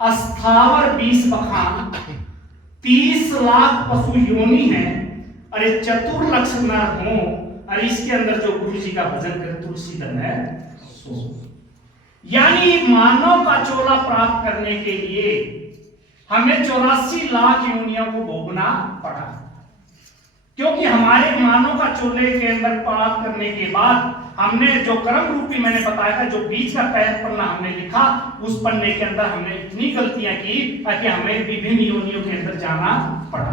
अस्थावर 20 बखान, 30 लाख पशु योनि है, अरे चतुर्लक्ष नर हो, अरे इसके अंदर जो गुरु जी का भजन करे तुलसी धन है सो। यानी मानव का चोला प्राप्त करने के लिए हमें 84 लाख योनियों को भोगना पड़ा, क्योंकि हमारे मानव का चोले के अंदर प्राप्त करने के बाद हमने जो कर्म रूपी मैंने बताया था, जो बीच का पन्ना हमने लिखा, उस पन्ने के अंदर हमने इतनी गलतियां की ताकि हमें विभिन्न योनियों के अंदर जाना पड़ा।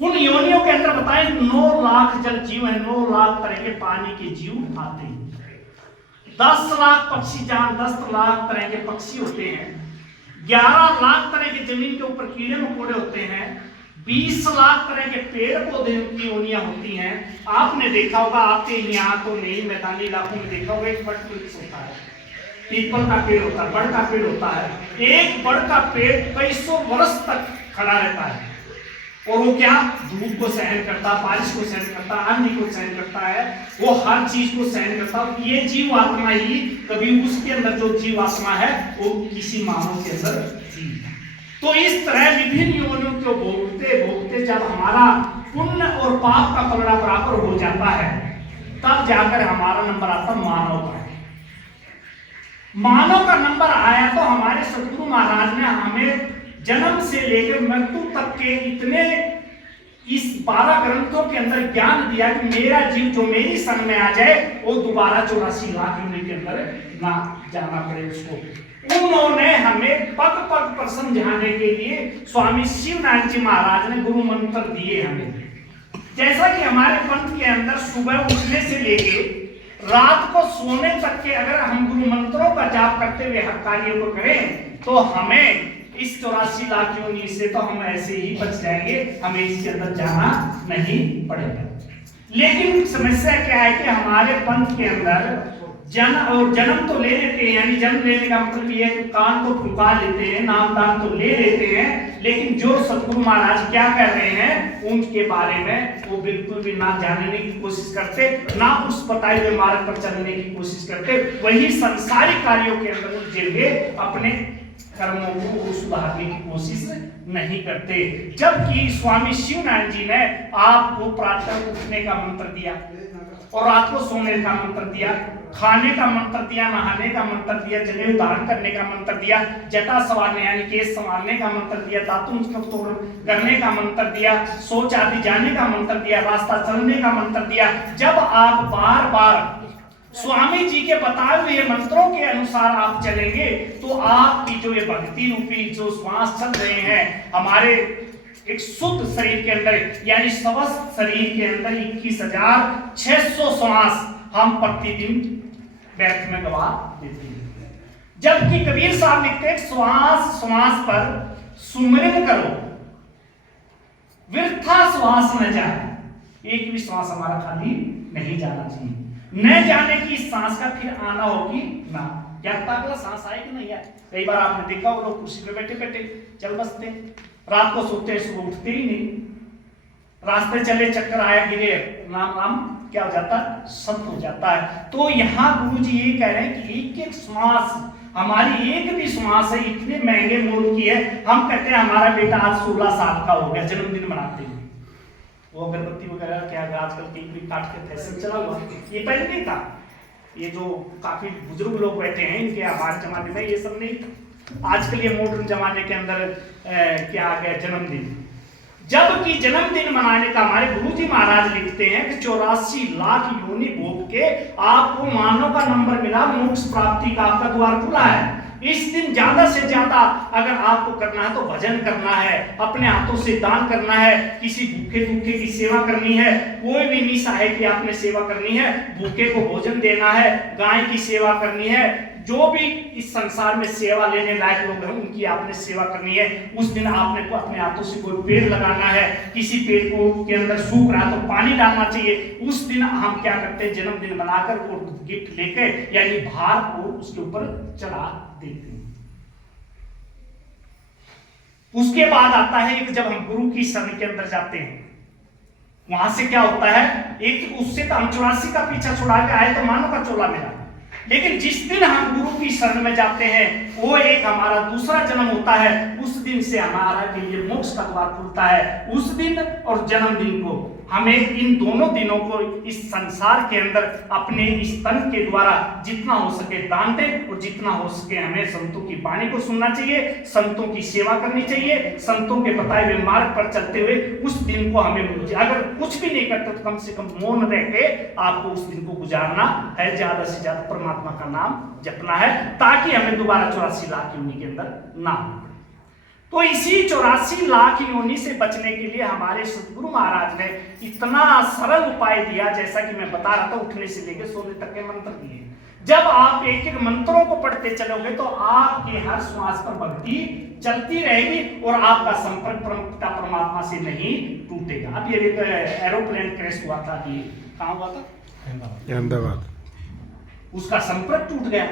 उन योनियों के अंदर बताए 9 लाख जल जीव है, 9 लाख तरह के पानी के जीव आते हैं, 10 लाख पक्षी जान, 10 लाख तरह के पक्षी होते हैं, 11 लाख तरह के जमीन के ऊपर कीड़े मकोड़े होते हैं, 20 लाख तरह के पेड़ पौधे की योनियां होती हैं। आपने देखा होगा, आपके यहाँ तो नहीं, मैदानी इलाकों में देखा होगा, एक वट वृक्ष होता है, पीपल का पेड़ होता है, बड़ का पेड़ होता है। एक बड़ का पेड़ कई सौ वर्ष तक खड़ा रहता है, और वो क्या धूप को सहन करता, बारिश को सहन करता, आंधी को सहन करता है, वो हर चीज को सहन करता है। ये जीव आत्मा ही कभी उसके अंदर जो जीव आत्मा है वो किसी मानव के अंदर थी। तो इस तरह विभिन्न योनियों को भोगते भोगते जब हमारा पुण्य और पाप का पलड़ा बराबर हो जाता है, तब जाकर हमारा नंबर आता मानव का। मानव का नंबर आया तो हमारे सदगुरु महाराज ने हमें जन्म से लेकर मृत्यु तक के इतने इस 12 ग्रंथों के अंदर ज्ञान दिया कि मेरा जीव जो मेरी संग में आ जाए वो दोबारा 84 लाख योनि के अंदर ना जाना पड़े उसको। उन्होंने हमें पग पग पर समझाने के लिए स्वामी शिवनारायण जी महाराज ने गुरु मंत्र दिए हमें। जैसा कि हमारे पंथ के अंदर सुबह उठने से लेके रात को सोने तक के अगर हम गुरु मंत्रों का जाप करते हुए हर कार्य को करें तो हमें इस 84 लाख योनि से तो हम ऐसे ही बच जाएंगे, हमें इसके अंदर जाना नहीं पड़ेगा। लेकिन समस्या क्या है कि हमारे पंथ के अंदर जन्म तो ले लेते हैं, यानी जन्म लेने का मतलब ये है कान को फुंका लेते हैं, नामदान तो ले लेते हैं, लेकिन जो सतगुरु महाराज क्या कर रहे हैं उनके बारे में वो बिल्कुल भी ना जानने की कोशिश करते, ना उस बताए हुए मार्ग पर चलने की कोशिश करते, वही संसारिक कार्यों के अंदर उलझे हुए अपने कर्मों को सुधारने की कोशिश नहीं करते। जबकि स्वामी शिवनारायण जी ने आपको प्रातः उठने का मंत्र दिया और रात को सोने का मंत्र दिया, खाने का मंत्र दिया, नहाने का मंत्र दिया, जनेऊ धारण करने का मंत्र दिया, जटा संवारने यानी केस संवारने का मंत्र दिया, दातुन करने का मंत्र दिया, शौच आदि जाने का मंत्र दिया, रास्ता चलने का मंत्र दिया। जब आप बार बार स्वामी जी के बताए हुए मंत्रों के अनुसार आप चलेंगे तो आपकी जो ये भक्ति रूपी जो श्वास चल रहे हैं हमारे एक शुद्ध शरीर के अंदर, यानी स्वस्थ शरीर के अंदर 21,600 श्वास हम प्रतिदिन व्यर्थ में गवा देते हैं। जबकि कबीर साहब लिखते हैं श्वास श्वास पर सुमिरन करो, व्यर्था श्वास न जाए, एक भी श्वास हमारा खाली नहीं जाना चाहिए। न जाने की सांस का फिर आना होगी ना, क्या अगला सांस आए कि नहीं आए। कई बार आपने देखा वो लोग कुर्सी पे बैठे बैठे चल बसते, रात को सोते हैं, सुबह उठते ही नहीं, रास्ते चले चक्कर आया गिरे, नाम क्या हो जाता है, संत हो जाता है। तो यहाँ गुरु जी ये कह रहे हैं कि एक एक श्वास, हमारी एक भी श्वास है इतने महंगे मोल की है। हम कहते हैं हमारा बेटा आज 16 साल का हो गया, जन्मदिन मनाते हैं, वो अगरबत्ती वगैरह क्या आजकल केक भी काट के फैशन चला हुआ, ये पहले नहीं था। ये जो काफी बुजुर्ग लोग बैठे हैं इनके हमारे जमाने में ये सब नहीं था। आजकल ये मॉडर्न जमाने के अंदर क्या आ गया, जन्मदिन। जबकि जन्मदिन मनाने का हमारे गुरुजी महाराज लिखते हैं कि 84 लाख योनि भोग के आपको मानव का नंबर मिला, मोक्ष प्राप्ति का आपका द्वार खुला है। इस दिन ज्यादा से ज्यादा अगर आपको करना है तो भजन करना है, अपने हाथों से दान करना है, किसी भूखे भूखे की सेवा करनी है, कोई भी निशा है कि आपने सेवा करनी है, भूखे को भोजन देना है, गाय की सेवा करनी है, जो भी इस संसार में सेवा लेने लायक लोग हैं उनकी आपने सेवा करनी है। उस दिन आपने को अपने हाथों से कोई पेड़ लगाना है, किसी पेड़ को के अंदर सूख रहा तो पानी डालना चाहिए। उस दिन हम क्या करते हैं, जन्मदिन मनाकर वो गिफ्ट लेकर यानी भार को उसके ऊपर चढ़ा देते हैं। उसके बाद आता है एक, जब हम गुरु की शरण के अंदर जाते हैं वहां से क्या होता है, एक उससे तो हम 84 का पीछा छुड़ा के आए तो मानव का चोला मिला, लेकिन जिस दिन हम गुरु की शरण में जाते हैं वो एक हमारा दूसरा जन्म होता है, उस दिन से हमारा के लिए मोक्ष का द्वार खुलता है। उस दिन और जन्मदिन को हमें इन दोनों दिनों को इस संसार के अंदर अपने इस तन के द्वारा जितना हो सके दान दें और जितना हो सके हमें संतों की वाणी को सुनना चाहिए, संतों की सेवा करनी चाहिए, संतों के बताए हुए मार्ग पर चलते हुए उस दिन को हमें, अगर कुछ भी नहीं करते तो कम से कम मौन रह के आपको उस दिन को गुजारना है, ज्यादा से ज्यादा परमात्मा का नाम जपना है, ताकि हमें दोबारा 84 लाख योनि के अंदर ना हो। तो इसी 84 लाख योनि से बचने के लिए हमारे सदगुरु महाराज ने इतना सरल उपाय दिया, जैसा कि मैं बता रहा था, उठने से लेकर सोने तक के मंत्र दिए। जब आप एक एक मंत्रों को पढ़ते चलोगे तो आपके हर श्वास पर भक्ति चलती रहेगी और आपका संपर्क परमपिता परमात्मा से नहीं टूटेगा। अब ये एक एरोप्लेन क्रैश हुआ था, कि कहाँ हुआ था? अहमदाबाद। उसका संपर्क टूट गया।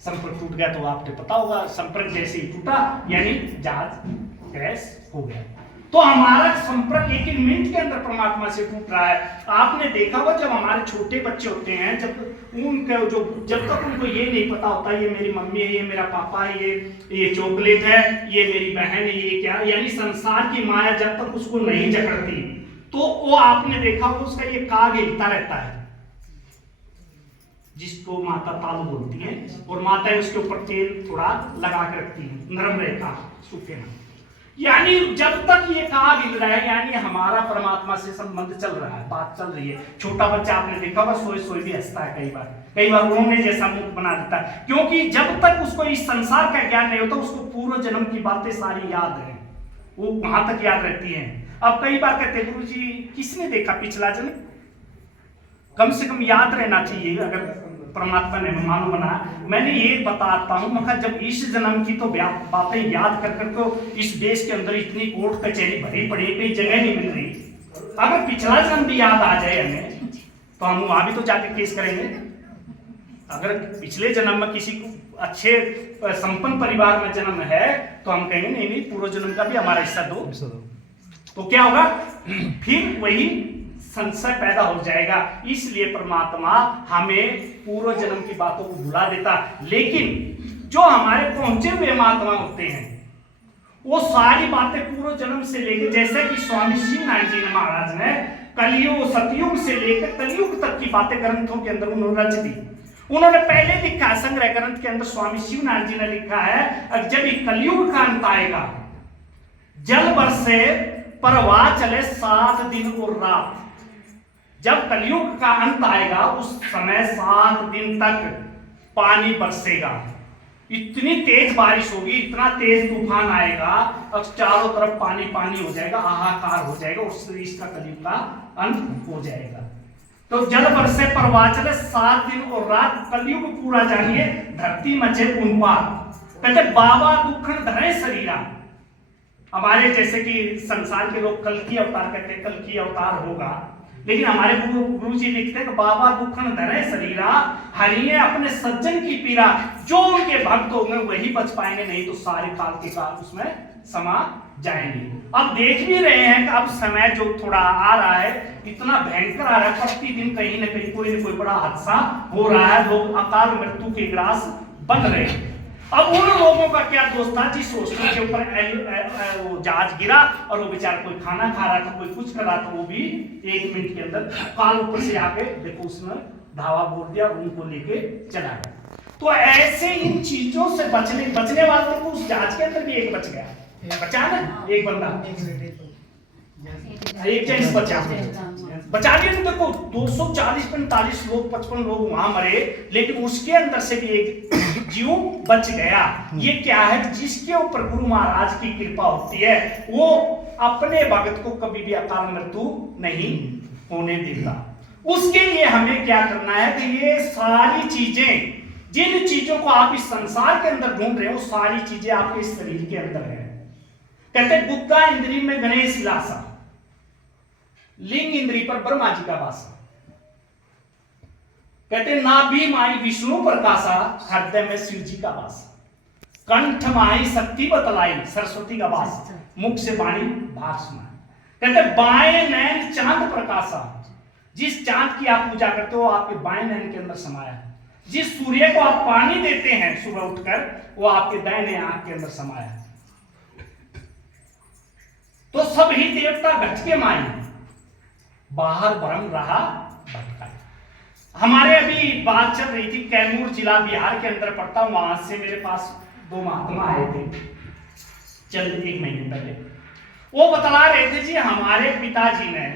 संपर्क टूट गया तो आपको पता होगा, संपर्क जैसे ही टूटा यानी जहाज क्रैश हो गया। तो हमारा संपर्क एक मिनट के अंदर परमात्मा से टूट रहा है। आपने देखा होगा जब हमारे छोटे बच्चे होते हैं, जब तक उनको ये नहीं पता होता ये मेरी मम्मी है, ये मेरा पापा है, ये चॉकलेट है, ये मेरी बहन है, ये क्या, यानी संसार की माया जब तक उसको नहीं जकड़ती तो वो आपने देखा होगा उसका ये काग हिलता रहता है, जिसको माता तालू बोलती है, और माता उसके ऊपर तेल थोड़ा लगा के रखती है, नरम रहता सूखे ना। यानी जब तक ये काग हिल रहा है यानी हमारा परमात्मा से संबंध चल रहा है, बात चल रही है। छोटा बच्चा आपने देखा होगा सोए सोए भी हंसता है, कई बार रोने जैसा मुख बना देता है, क्योंकि जब तक उसको इस संसार का ज्ञान नहीं होता उसको पूर्व जन्म की बातें सारी याद है, वो वहां तक याद रहती है। अब कई बार कहते गुरु जी किसने देखा पिछला जन्म, कम से कम याद रहना चाहिए। अगर परमात्मा ने मानो बना, मैंने ये बताता हूँ मगर जब इस जन्म की तो बातें याद कर को इस देश के अंदर इतनी कोर्ट कचहरी भरी पड़ी, कई जगह नहीं मिल रही, अगर पिछला जन्म भी याद आ जाए हमें तो हम वहां भी तो जाके केस करेंगे। अगर पिछले जन्म में किसी को अच्छे संपन्न परिवार में जन्म है तो हम कहेंगे नहीं नहीं पूर्व जन्म का भी हमारा हिस्सा दो, तो क्या होगा फिर वही संशय पैदा हो जाएगा। इसलिए परमात्मा हमें पूर्व जन्म की बातों को भुला देता, लेकिन जो हमारे पहुंचे हुए महात्मा होते हैं वो सारी बातें पूर्व जन्म से लेकर, जैसे कि स्वामी शिव नारायण जी महाराज ने कलयुग सतयुग से लेकर कलयुग तक की बातें ग्रंथों के अंदर उन्होंने रच दी। उन्होंने पहले लिखा संग्रह ग्रंथ के अंदर, स्वामी शिव नारायण जी ने लिखा है जब कलयुग का अंत आएगा, जल बरसे प्रवाह चले 7 दिन और रात। जब कलयुग का अंत आएगा उस समय 7 दिन तक पानी बरसेगा, इतनी तेज बारिश होगी, इतना तेज तूफान आएगा, अब चारों तरफ पानी पानी हो जाएगा, हाहाकार हो जाएगा, उससे इसका कलयुग का अंत हो जाएगा। तो जल बरसे प्रवाह चले 7 दिन और रात, कलयुग पूरा जानिए धरती मचे उन्माद। कहते बाबा दुखन धरे शरीरा, हमारे जैसे कि संसार के लोग कल की अवतार कहते हैं, कल की अवतार होगा, लेकिन हमारे गुरु जी लिखते हैं कि बाबा दुखन धरे शरीरा, हरिये अपने सज्जन की पीरा, जो उनके भक्त होंगे वही बच पाएंगे, नहीं तो सारे काल के काल उसमें समा जाएंगे। अब देख भी रहे हैं कि अब समय जो थोड़ा आ रहा है इतना भयंकर आ रहा है, प्रतिदिन कहीं ना कहीं कोई न कोई बड़ा हादसा हो रहा है, लोग अकाल मृत्यु के ग्रास बन रहे हैं। अब उन लोगों का क्या दोष था जिस हॉस्टल के ऊपर वो जहाज गिरा और वो बेचारा कोई खाना खा रहा था, कोई कुछ कर रहा था, वो भी 1 मिनट के अंदर काल ऊपर से आके देखो उसने धावा बोल दिया, उनको लेके चला गया। तो ऐसे इन चीजों से बचने वाले को उस जहाज के अंदर भी एक बच गया, बचा ना एक बंदा, एक जेंट्स बचा लिया। तो देखो 240-45 लोग 55 लोग वहां मरे, लेकिन उसके अंदर से भी एक जीव बच गया। ये क्या है, जिसके ऊपर गुरु महाराज की कृपा होती है वो अपने भगत को कभी भी अकाल मृत्यु नहीं होने देता। उसके लिए हमें क्या करना है कि ये सारी चीजें, जिन चीजों को आप इस संसार के अंदर ढूंढ रहे हो, सारी चीजें आपके इस शरीर के अंदर है। कहते बुद्धा इंद्री में गणेश लासा, लिंग इंद्री पर ब्रह्मा जी का वासा, कहते नाभि माई विष्णु प्रकाशा, हृदय में शिव जी का वास, कंठ माई शक्ति बतलाई सरस्वती का वास, मुख से वाणी भाग सुनाए। कहते बाएं नैन चांद प्रकाशा, जिस चांद की आप पूजा करते हो आपके बाएं नैन के अंदर समाया है। जिस सूर्य को आप पानी देते हैं सुबह उठकर, वो आपके दाहिने आंख के अंदर समाया। तो सब ही देवता घटके माई, बाहर ब्रह्म रहा भटका। हमारे अभी बात चल रही थी, कैमूर जिला बिहार के अंदर पड़ता, वहां से मेरे पास 2 महात्मा आए थे चल 1 महीने पहले। वो बतला रहे थे जी हमारे पिताजी ने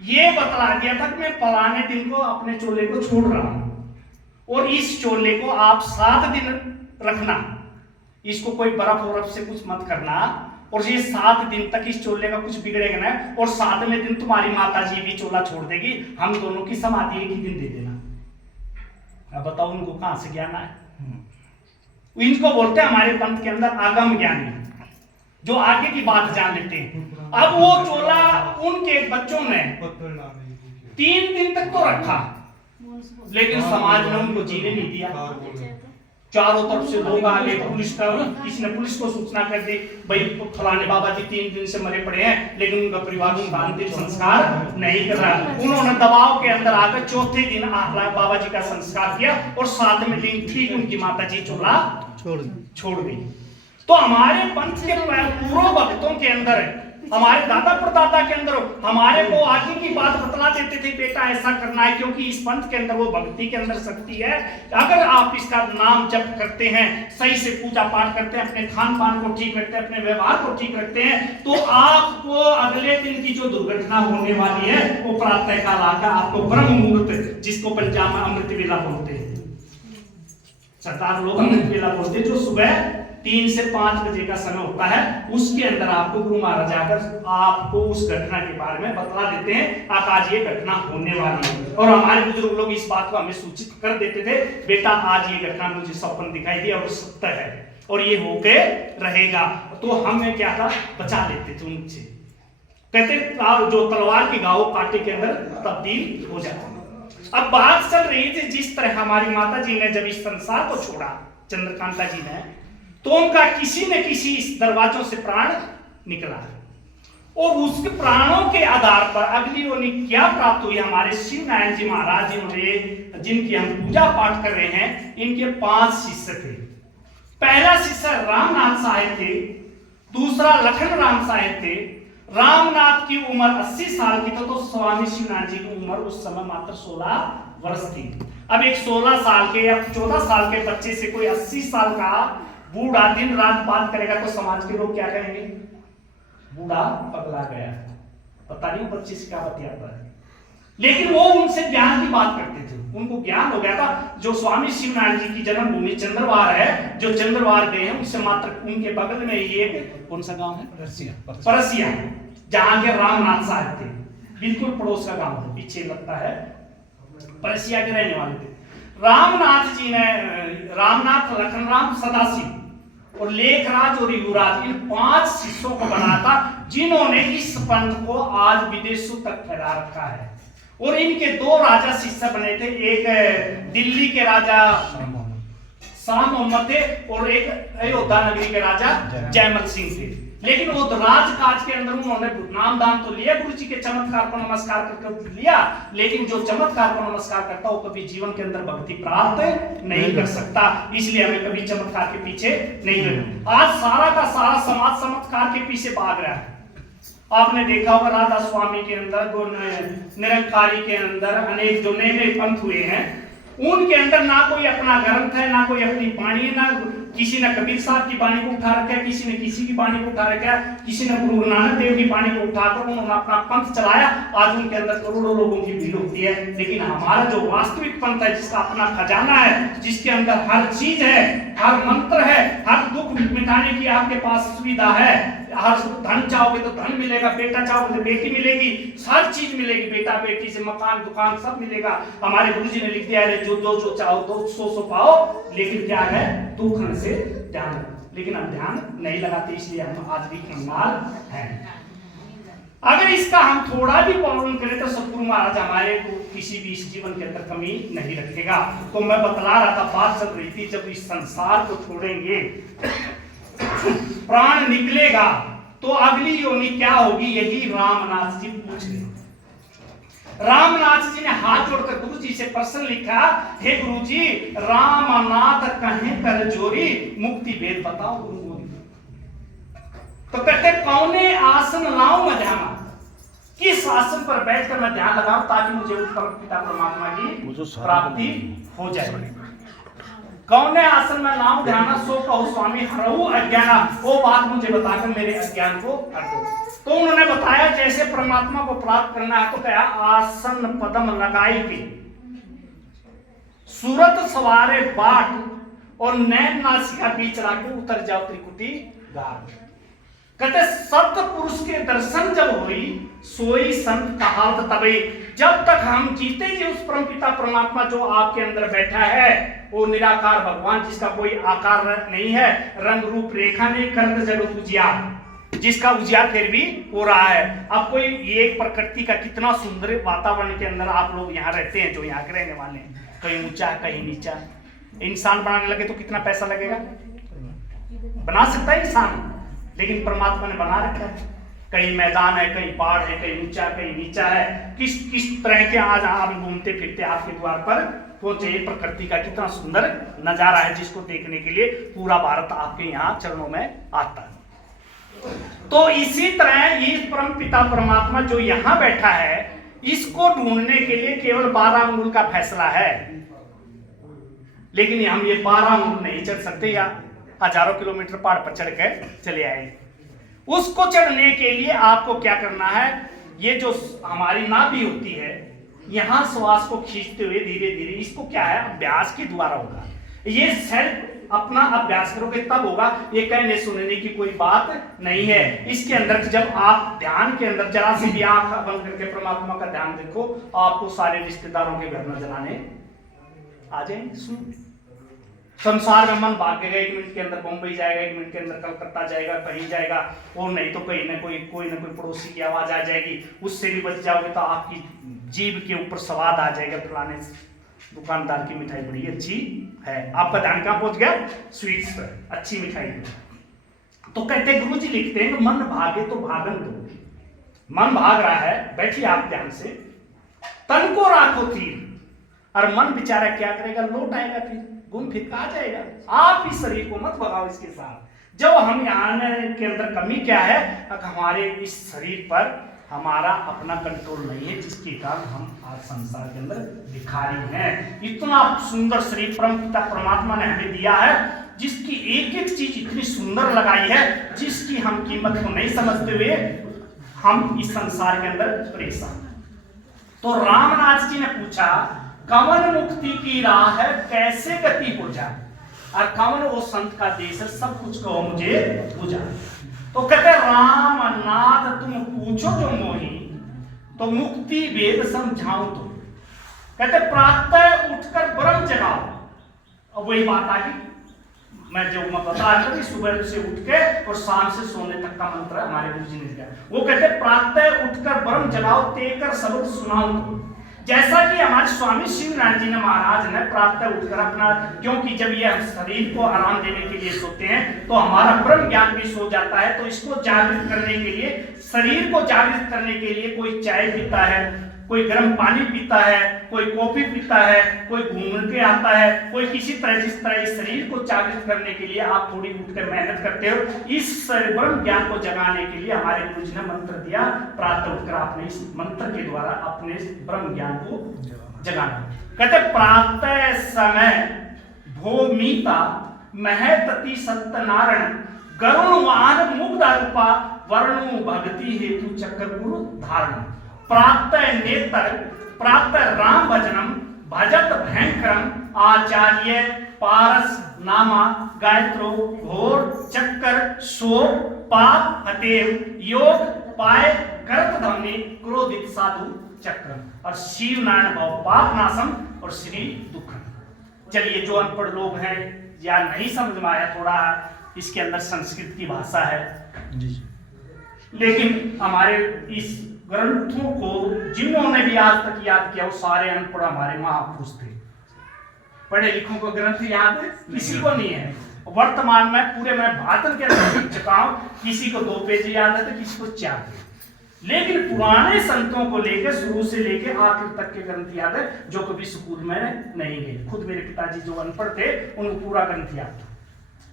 ये बतला दिया था कि मैं फलाने दिन को अपने चोले को छोड़ रहा हूं, और इस चोले को आप 7 दिन रखना, इसको कोई बर्फ वरफ से कुछ मत करना, और ये 7 दिन तक इस चोले का कुछ बिगड़ेगा ना, और 7वें दिन तुम्हारी माता जी भी चोला छोड़ देगी, हम दोनों की समाधि एक ही दिन दे देना। अब बताओ उनको कहां से ज्ञान आए? इनको बोलते हैं हमारे पंथ के अंदर आगम ज्ञानी, जो आगे की बात जान लेते हैं। अब वो चोला उनके बच्चों ने 3 दिन तक तो रखा, लेकिन समाज ने उनको जीने नहीं दिया। चारों तरफ से लोग आ गए, पुलिस का, किसी ने पुलिस को सूचना कर दी, भाई फलाने बाबा जी 3 दिन से मरे पड़े हैं, लेकिन उनका परिवार उनका अंतिम संस्कार नहीं कर रहा। उन्होंने दबाव के अंदर आकर 4थे दिन बाबा जी का संस्कार किया, और 7वें दिन ठीक उनकी माता जी चोला छोड़ गई। तो हमारे पंथ के पूर्व भक्तों के अंदर, हमारे दादा परदादा के अंदर हमारे को आगे की बात बतला देते थे, बेटा ऐसा करना है, क्योंकि इस पंथ के अंदर वो भक्ति के अंदर शक्ति है। अगर आप इसका नाम जप करते हैं, सही से पूजा पाठ करते हैं, अपने खान पान को ठीक रखते हैं, अपने व्यवहार को ठीक रखते हैं, तो आपको अगले दिन की जो दुर्घटना होने वाली है वो प्रातः काल आकर आपको ब्रह्म मुहूर्त, जिसको पंजाब में अमृत वेला बोलते हैं, सरदार लोग अमृत वेला बोलते हैं, जो सुबह 3 से 5 बजे का समय होता है, उसके अंदर आपको गुरु महाराज आकर आपको उस घटना के बारे में बतला देते हैं, आज ये घटना होने वाली है। और हमारे बुजुर्ग लोग इस बात को हमें सूचित कर देते थे, बेटा आज ये घटना मुझे सपन दिखाई दिया और सत्य है, और ये होके रहेगा। तो हमें क्या था, बचा लेते थे उनसे। कहते जो तलवार की घाव कांटे के अंदर तब्दील हो जाता। अब बात चल रही थी, जिस तरह हमारी माता जी ने जब इस संसार को छोड़ा, चंद्रकांता जी ने, तो उनका किसी न किसी इस दरवाजों से प्राण निकला, और उसके प्राणों के आधार पर अगली योनि क्या प्राप्त हुई। हमारे शिव नारायण जी महाराज जिन्होंने, जिनकी हम पूजा पाठ कर रहे हैं, इनके 5 शिष्य थे। पहला शिष्य रामनाथ साहेब थे, दूसरा लखन राम साहेब थे। रामनाथ की उम्र 80 साल की थी, तो स्वामी शिवनारायण जी की उम्र उस समय मात्र 16 वर्ष थी। अब एक 16 साल के या 14 साल के बच्चे से कोई 80 साल का बूढ़ा दिन रात बात करेगा, तो समाज के लोग क्या कहेंगे, बूढ़ा पगला गया, पता नहीं बच्चे से क्या बतियाता है। लेकिन वो उनसे ज्ञान की बात करते थे, उनको ज्ञान हो गया था। जो स्वामी शिवनारायण जी की जन्मभूमि चंद्रवार है, जो चंद्रवार गए हैं, उससे मात्र उनके बगल में ये कौन सा गांव है, परसिया, जहां के रामनाथ साहब थे, बिल्कुल पड़ोस का गांव है, पीछे लगता है, परसिया के रहने वाले थे। रामनाथ जी ने, रामनाथ, लखनराम, सदाशिव और लेखराज और युवराज, इन 5 शिष्यों को बनाया था, जिन्होंने इस पंथ को आज विदेशों तक फैला रखा है। और इनके 2 राजा शिष्य बने थे, एक दिल्ली के राजा शाह मोहम्मद थे, और एक अयोध्या नगरी के राजा जयमल सिंह थे। लेकिन वो राजकाज के अंदर उन्होंने नाम दान तो लिया, गुरु जी के चमत्कार को नमस्कार करके लिया, लेकिन जो चमत्कार को नमस्कार करता वो कभी जीवन के अंदर भक्ति प्राप्त नहीं कर सकता। इसलिए हमें कभी चमत्कार के पीछे नहीं लगना। आज सारा का सारा समाज चमत्कार के पीछे भाग रहा है। आपने देखा होगा राधा स्वामी के अंदर, निरंकारी के अंदर अनेक जो नए नए पंथ हुए हैं, उनके अंदर ना कोई अपना ग्रंथ है, ना कोई अपनी वाणी है, ना किसी ने कबीर साहब की वाणी को उठा रखा है, किसी ने किसी की वाणी को उठा रखा है, किसी ने गुरु नानक देव की वाणी को उठाकर उन्होंने अपना पंथ चलाया। आज उनके अंदर करोड़ों लोगों की भीड़ होती है। लेकिन हमारा जो वास्तविक पंथ है, जिसका अपना खजाना है, जिसके अंदर हर चीज है, हर मंत्र है, हर दुख मिटाने की आपके पास सुविधा है, हर धन चाहोगे तो धन मिलेगा, बेटा चाहोगे तो बेटी मिलेगी, हर चीज मिलेगी, बेटा बेटी से मकान दुकान सब मिलेगा। हमारे गुरु जी ने लिख दिया है, जो चाहो तो सो पाओ, लेकिन क्या है, दुख से ध्यान। लेकिन हम ध्यान नहीं लगाते, इसलिए हम आज भी कंगाल हैं। अगर इसका हम थोड़ा भी पालन करें तो सतगुरु महाराज हमारे को किसी भी इस जीवन के अंदर कमी नहीं रखेगा। तो मैं बतला रहा था, बात चल रही थी, जब इस संसार को छोड़ेंगे, प्राण निकलेगा, तो अगली योनि क्या होगी, यही रामनाथ जी पूछ रहे। रामनाथ जी ने हाथ जोड़कर गुरु जी से प्रश्न लिखा, हे गुरु जी, रामनाथ कहें कर जोरी, मुक्ति वेद बताओ गुरु मोरी। तो कहते कौने आसन लाऊं मैं ध्यान, किस आसन पर बैठकर मैं ध्यान लगाऊं ताकि मुझे उस पिता परमात्मा की प्राप्ति हो जाए। कौने आसन में लाऊं ध्यान, सो कहो स्वामी हरहु अज्ञान, वो बात मुझे बताकर मेरे अज्ञान को हर दो। तो उन्होंने बताया जैसे परमात्मा को प्राप्त करना है तो क्या, आसन पदम लगाई के सूरत सवारे बाट और नैन नासिका बीच राखे उतर जाओ त्रिकुटी गार। कहते सत्पुरुष के दर्शन जब हुई सोई संत कहावत तबे। जब तक हम जीते जी उस परमपिता परमात्मा जो आपके अंदर बैठा है, वो निराकार भगवान जिसका कोई आकार नहीं है, रंग रूप रेखा नहीं, कर जरूर उजियार, जिसका उजियार फिर भी हो रहा है। अब कोई ये प्रकृति का कितना सुंदर वातावरण के अंदर आप लोग यहाँ रहते हैं, जो यहाँ के रहने वाले हैं, कहीं ऊंचा कहीं नीचा। इंसान बनाने लगे तो कितना पैसा लगेगा? बना सकता है इंसान, लेकिन परमात्मा ने बना रखा है। कहीं मैदान है, कहीं पहाड़ है, कहीं ऊंचा कहीं नीचा है। किस किस तरह के आज आप घूमते फिरते आपके द्वार पर पहुंचे। प्रकृति का कितना सुंदर नजारा है, जिसको देखने के लिए पूरा भारत आपके यहाँ चरणों में आता है। तो इसी तरह ये परम पिता परमात्मा जो यहाँ बैठा है, इसको ढूंढने के लिए केवल 12 अंगुल का फैसला है। लेकिन हम ये 12 अंगुल नहीं चढ़ सकते, या हजारों किलोमीटर पहाड़ पर चढ़ के चले आए। उसको चढ़ने के लिए आपको क्या करना है, ये जो हमारी नाभि होती है, यहां श्वास को खींचते हुए धीरे धीरे, इसको क्या है अभ्यास के द्वारा होगा। ये सेल्फ अपना अभ्यास करोगे तब होगा, ये कहने सुनने की कोई बात नहीं है। इसके अंदर जब आप ध्यान के अंदर जरा सी भी आंख बंद करके परमात्मा का ध्यान देखो, आपको सारे रिश्तेदारों के घर नजर आने आ जाएंगे। सुन, संसार में मन भागेगा, 1 मिनट के अंदर मुंबई जाएगा, 1 मिनट के अंदर कलकत्ता जाएगा, कहीं जाएगा, और नहीं तो कहीं ना कोई ना कोई पड़ोसी की आवाज आ जाएगी, उससे भी बच जाओगे तो आपकी जीभ के ऊपर स्वाद आ जाएगा, फलाने दुकानदार की मिठाई बड़ी अच्छी है। आपका ध्यान कहां पहुंच गया? स्वीट्स पर, अच्छी मिठाई। तो कहते गुरु जी लिखते हैं मन भागे तो भागन दो। मन भाग रहा है, बैठिए आप ध्यान से, तन को राखो तीर, और मन बेचारा क्या करेगा, लौट आएगा, फिर घूम फिर आ जाएगा। आप इस शरीर को मत भगाओ इसके साथ। जब हम यहाँ के अंदर कमी क्या है, हमारे इस शरीर पर हमारा अपना कंट्रोल नहीं है, जिसके कारण हम आज संसार के अंदर भिखारी हैं। इतना सुंदर शरीर परम पिता परमात्मा ने हमें दिया है, जिसकी एक एक चीज इतनी सुंदर लगाई है, जिसकी हम कीमत को नहीं समझते हुए हम इस संसार के अंदर परेशान। तो रामनाथ जी ने पूछा कवन मुक्ति की राह है, कैसे गति हो जाए, और कवन वो संत का देश है, सब कुछ कहो मुझे बुझा। तो कहते राम नाथ तुम पूछो जो मोही, तो मुक्ति वेद समझाऊं तो। कहते प्रातः उठकर ब्रह्म जगाओ। अब वही बात आ गई, मैं जो मैं बता रहा था, सुबह से उठ के और शाम से सोने तक का मंत्र हमारे गुरु जी ने दिया। वो कहते प्रातः उठकर ब्रह्म जगाओ, तेकर शब्द सुनाओ तो। जैसा कि हमारे स्वामी शिवनारायण जी ने महाराज ने प्रातः उठकर अपना, क्योंकि जब ये शरीर को आराम देने के लिए सोते हैं तो हमारा ब्रह्म ज्ञान भी सो जाता है, तो इसको जागृत करने के लिए, शरीर को जागृत करने के लिए कोई चाय पीता है, कोई गर्म पानी पीता है, कोई कॉफी पीता है, कोई घूम के आता है, कोई किसी तरह, जिस तरह इस शरीर को जागृत करने के लिए आप थोड़ी उठकर मेहनत करते हो, इस ब्रह्म ज्ञान को जगाने के लिए हमारे गुरु जी ने मंत्र दिया, प्रातः उठकर आपने इस मंत्र के द्वारा अपने ब्रह्म ज्ञान को जगाना। कहते प्रातः समय भूमिता महतति सत्यनारायण, गरुण वाहन मुग्धा रूपा, वर्णु भक्ति हेतु चक्र गुरु धारण। प्रातः नेत्र प्रातः राम भजनम, भजत भयंकरम, आचार्य पारस नामा, गायत्रो घोर चक्कर शोक पाप हतेव, योग पाए करत धमनी, क्रोधित साधु चक्रम, और शिव नारायण भव पाप नाशम, और श्री दुखम। चलिए, जो अनपढ़ लोग हैं या नहीं समझ में आया, थोड़ा इसके अंदर संस्कृत की भाषा है, लेकिन हमारे इस ग्रंथों को जिन्होंने भी आज तक याद किया, वो सारे अनपढ़ हमारे महापुरुष थे। पढ़े लिखों को ग्रंथ याद किसी को नहीं है। वर्तमान में पूरे मैं 72 के अंदर लिख चुका हूं, किसी को 2 पेज याद है तो किसी को 4 पेज। लेकिन पुराने संतों को लेकर शुरू से लेकर आखिर तक के ग्रंथ याद है, जो कभी स्कूल में नहीं गए। खुद मेरे पिताजी जो अनपढ़ थे उनको पूरा ग्रंथ याद था।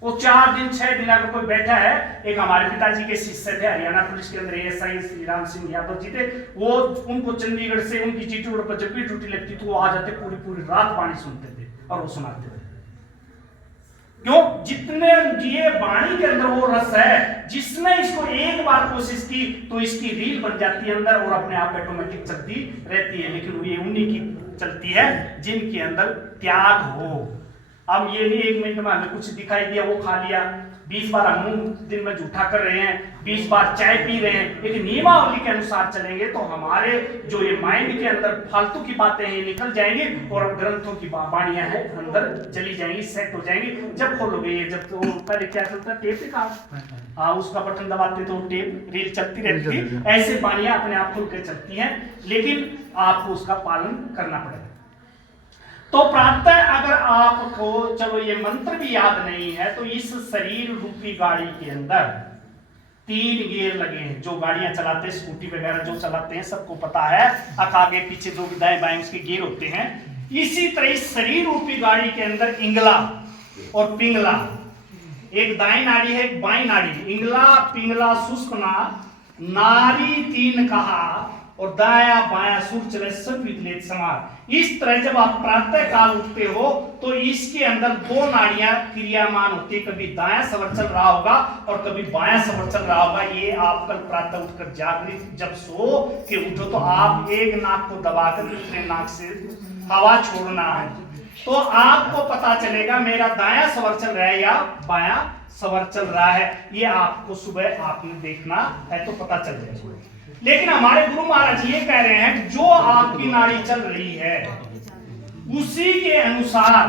वो 4 दिन 6 दिन अगर कोई बैठा है, एक हमारे पिताजी के शिष्य थे हरियाणा पुलिस के अंदर एएसआई श्री राम सिंह यादव जी थे, वो उनको चंडीगढ़ से उनकी चीटी पर जब भी ड्यूटी लगती तो वो आ जाते, पूरी पूरी रात वाणी सुनते थे और वो सुनाते थे। क्यों? जितने ये वाणी के अंदर वो रस है, जिसने इसको एक बार कोशिश की तो इसकी रील बन जाती है अंदर और अपने आप ऑटोमेटिक चलती रहती है। लेकिन ये उन्हीं की चलती है जिनके अंदर त्याग हो। अब ये नहीं 1 मिनट में हमें कुछ दिखाई दिया वो खा लिया, 20 बार हम मुंह दिन में जूठा कर रहे हैं, 20 बार चाय पी रहे हैं, एक नियमावली के अनुसार चलेंगे तो हमारे जो ये माइंड के अंदर फालतू की बातें हैं ये निकल जाएंगी और ग्रंथों की वाणियां हैं अंदर चली जाएंगी, सेट हो जाएंगी। जब खोलोगे ये, जब तो पहले क्या चलता टेप का, हाँ उसका बटन दबाते तो टेप रील चलती रहती है, ऐसे वाणियां अपने आप खुल के चलती हैं, लेकिन आपको उसका पालन करना पड़ेगा। तो प्रातः अगर आपको चलो ये मंत्र भी याद नहीं है तो इस शरीर रूपी गाड़ी के अंदर 3 गियर लगे हैं। जो गाड़ियां चलाते हैं, स्कूटी वगैरह जो चलाते हैं सबको पता है, आगे पीछे जो भी दाएं बाएं उसके गियर होते हैं। इसी तरह इस शरीर रूपी गाड़ी के अंदर इंगला और पिंगला, एक दाएं नाड़ी है एक बाएं नाड़ी। इंगला पिंगला सुषुम्ना नाड़ी 3 कहा और दाया बाया सुर चले सब विदलेत समार। इस तरह जब आप प्रातः काल उठते हो तो इसके अंदर 2 नाड़ियां क्रियामान होती है, कभी दाया सवर चल रहा होगा और कभी बाया सवर चल रहा होगा। ये आप कल प्रातः उठकर जागृत जब सो के उठो तो आप एक नाक को दबाकर दूसरे नाक से हवा छोड़ना है, तो आपको पता चलेगा मेरा दाया सवर चल रहा है या बाया सवर चल रहा है। ये आपको सुबह आपने देखना है तो पता चल जाएगा। लेकिन हमारे गुरु महाराज ये कह रहे हैं कि जो आपकी नाड़ी चल रही है उसी के अनुसार